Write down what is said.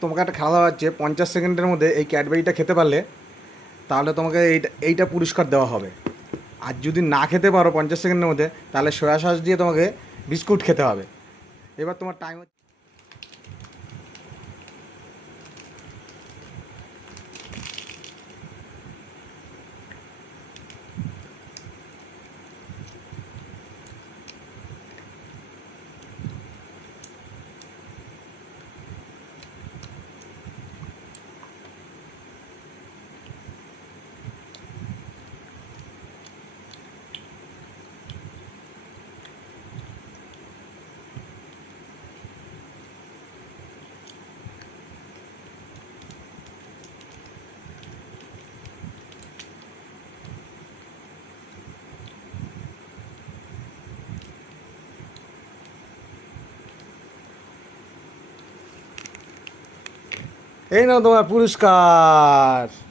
তোমাকে একটা খেলা দেওয়া হচ্ছে, 50 সেকেন্ডের মধ্যে এই ক্যাডবেরিটা খেতে পারলে তাহলে তোমাকে এইটা পুরস্কার দেওয়া হবে। আর যদি না খেতে পারো 50 সেকেন্ডের মধ্যে, তাহলে সয়া সস দিয়ে তোমাকে বিস্কুট খেতে হবে। এবার তোমার টাইম। এই নাও তোমার পুরস্কার।